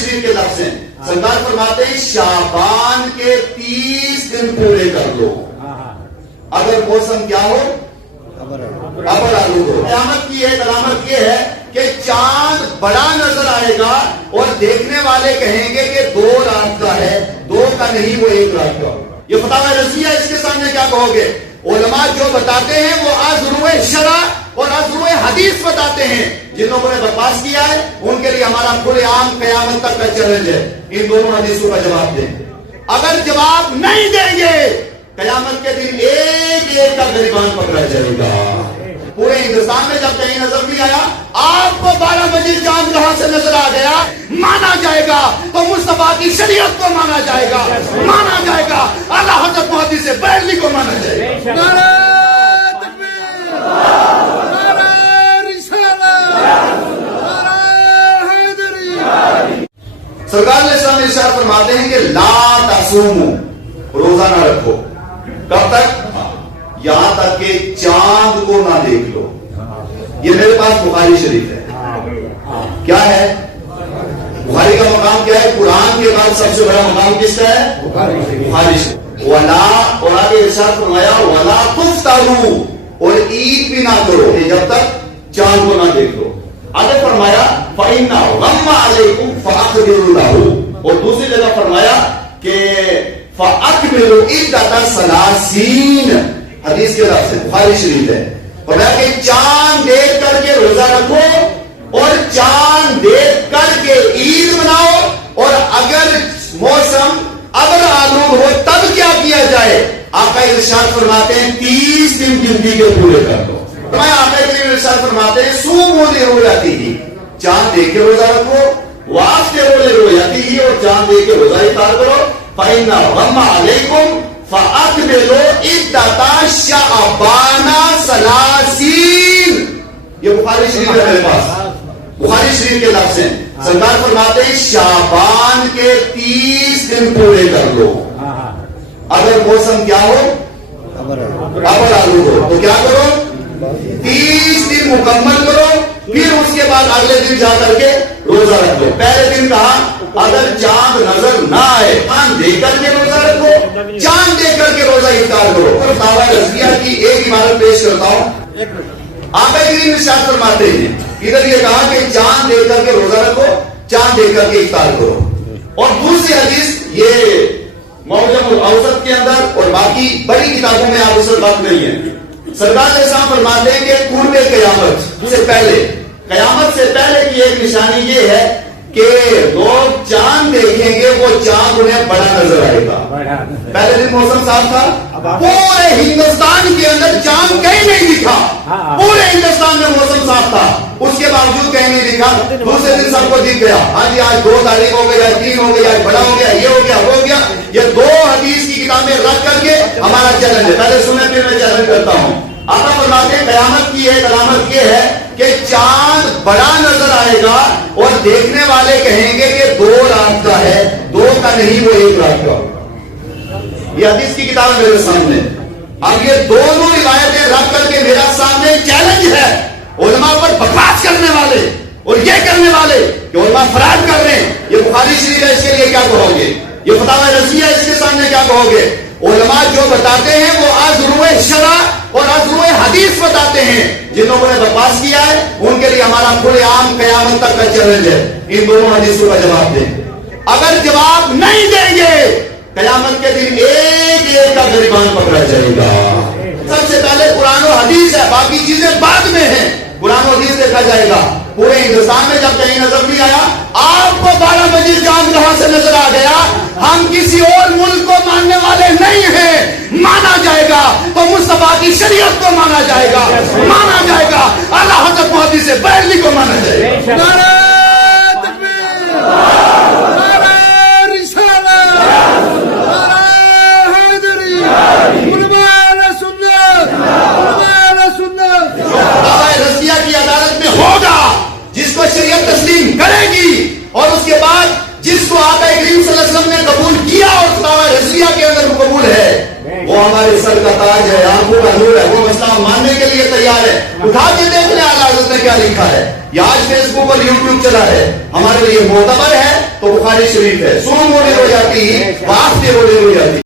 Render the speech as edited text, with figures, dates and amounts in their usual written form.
شریف کے لفظ ہیں. سرکار فرماتے ہیں شعبان کے 30 دن پورے کر لو اگر موسم کیا ہو ابر آلود ہو. قیامت کی ایک علامت یہ ہے کہ چاند بڑا نظر آئے گا اور دیکھنے والے کہیں گے کہ 2 رات کا ہے، 2 کا نہیں وہ 1 رات کا. یہ فتاوی رضویہ اس کے سامنے کیا کہو گے؟ علماء جو بتاتے ہیں وہ ازروع شرع اور ازروع حدیث بتاتے ہیں. جن لوگوں نے بکواس کیا ہے ان کے لیے ہمارا کھلے عام قیامت تک کا چیلنج ہے، ان دونوں حدیثوں کا جواب دیں. اگر جواب نہیں دیں گے قیامت کے دن ایک ایک کا گریبان پکڑا جائے گا. پورے ہندوستان میں جب کہیں نظر نہیں آیا، آپ کو 12 بجے چاند کہاں سے نظر آ گیا مانا جائے گا تو مصطفیٰ کی شریعت کو مانا جائے گا، مانا جائے گا اعلیٰ حضرت محدث بریلوی کو مانا جائے گا. نعرہ تکبیر، نعرہ رسالت، نعرہ حیدری. سرکار علیہ السلام ارشاد فرماتے ہیں کہ لا تصوموا، روزہ نہ رکھو. کب تک؟ یہاں تک کہ چاند کو نہ دیکھ لو. یہ میرے پاس بخاری شریف ہے. کیا ہے بخاری کا مقام؟ کیا ہے؟ قرآن کے بعد سب سے بڑا مقام کس کا ہے؟ بخاری شریف. ولا، اور آگے ارشاد فرمایا ولا تفطروا، اور عید بھی نہ کرو جب تک چاند کو نہ دیکھ لو. آگے فرمایا فإن غم علیکم فأقدروا له، اور دوسری جگہ فرمایا کہ فأکملوا عدۃ ثلاثین، حدیث کے لفظ بخاری شریف ہے. فرمایا کہ چاند دیکھ کر کے روزہ رکھو اور چاند دیکھ کر کے عید مناؤ، اور اگر موسم ابر آلود ہو تب کیا کیا جائے؟ آقا ارشاد فرماتے ہیں 30 دن گنتی کے پورے کر دو. فرمایا آقا ارشاد فرماتے ہیں صوموا لرؤیتہ، چاند دیکھ کے روزہ رکھو، وافطروا لرؤیتہ، اور چاند دیکھ کے روزہ افطار کرو. فإن غم علیکم فأکملوا عدۃ شعبان ثلاثین. یہ بخاری شریف ہے میرے پاس، بخاری شریف کے لفظ ہیں. سرکار فرماتے ہیں شعبان کے 30 دن پورے کر لو اگر موسم کیا ہو ابر آلود ہو. تو کیا کرو؟ 30 دن مکمل کرو، پھر اس کے بعد اگلے دن جا کر کے روزہ رکھو. پہلے دن کہا اگر چاند نظر نہ آئے چاند دیکھ کر کے روزہ رکھو، چاند دیکھ کر کے روزہ افطار کرو. اور فتاوی رضویہ کی ایک عبارت پیش کرتا ہوں. آقا کریم ارشاد فرماتے ہیں ادھر یہ کہا کہ چاند دیکھ کر کے روزہ رکھو، چاند دیکھ کر کے افطار کرو. اور دوسری حدیث یہ معجم الاوسط کے اندر اور باقی بڑی کتابوں میں آپ اصل بات نہیں ہے. سرکار علیہ السلام فرماتے ہیں کہ قرب قیامت سے پہلے، قیامت سے پہلے کی ایک نشانی یہ ہے کہ لوگ چاند دیکھیں گے، وہ چاند انہیں بڑا نظر آئے گا. پہلے دن موسم صاف تھا، پورے ہندوستان کے اندر چاند کہیں نہیں دکھا، پورے ہندوستان میں موسم صاف تھا، اس کے باوجود کہیں نہیں دکھا. دوسرے دن سب کو دکھ گیا، ہاں جی آج 2 تاریخ ہو گئی، آج 3 ہو گئی، آج بڑا ہو گیا، یہ ہو گیا، وہ ہو گیا. یہ 2 حدیث کی کتابیں رکھ کر کے ہمارا چیلنج ہے. پہلے سنیں پھر میں چیلنج کرتا ہوں. آقا فرماتے ہیں قیامت کی ایک علامت یہ ہے کہ چاند بڑا نظر آئے گا اور دیکھنے والے کہیں گے کہ 2 رات کا ہے، 2 کا نہیں وہ 1 رات کا. یہ حدیث کی کتاب میرے سامنے. اب یہ دونوں روایتیں رکھ کر کے میرا سامنے چیلنج ہے علماء پر بکواس کرنے والے اور یہ کرنے والے کہ علماء فراد کر رہے ہیں. یہ بخاری شریف ہے، اس کے لیے کیا کہو گے؟ یہ فتاوی رضویہ ہے، اس کے سامنے کیا کہو گے؟ علماء جو بتاتے ہیں وہ ازروع شرع اور ازروع حدیث بتاتے ہیں. جن لوگوں نے بکواس کیا ہے ان کے لیے ہمارا کھلے عام قیامت تک کا چیلنج ہے، ان دونوں حدیثوں کا جواب دیں. اگر جواب نہیں دیں گے قیامت کے دن ایک ایک کا گریبان پکڑا جائے گا. سب سے پہلے قرآن و حدیث ہے، باقی چیزیں بعد میں ہیں. قرآن و حدیث دیکھا جائے گا. پورے ہندوستان میں جب کہیں نظر نہیں آیا، آپ کو 12 بجے چاند کہاں سے نظر آ گیا؟ ہم کسی اور ملک کو ماننے والے نہیں ہیں، مانا جائے گا تو مصطفیٰ کی شریعت کو مانا جائے گا، مانا جائے گا اعلیٰ حضرت محدث بریلوی کو مانا جائے گا. نعرہ تکبیر، نعرہ رسالت، نعرہ حیدری. علماء سنت، علماء سنت. فتاوی رضویہ کی عدالت میں ہوگا جس کو شریعت تسلیم کرے گی، اور اس کے بعد جس کو آقا کریم صلی اللہ علیہ وسلم نے قبول کیا اور فتاوی رضویہ کے اندر قبول ہے، وہ ہمارے سر کا تاج ہے، آنکھوں کا نور ہے. وہ مسئلہ ماننے کے لیے تیار ہے. اٹھا کے دیکھ لیں اعلیٰ حضرت نے کیا لکھا ہے. یہ آج فیس بک اور یوٹیوب چلا ہے، ہمارے لیے معتبر ہے. تو بخاری شریف ہے، سن بولی ہو جاتی، واسطے بولی ہو جاتی.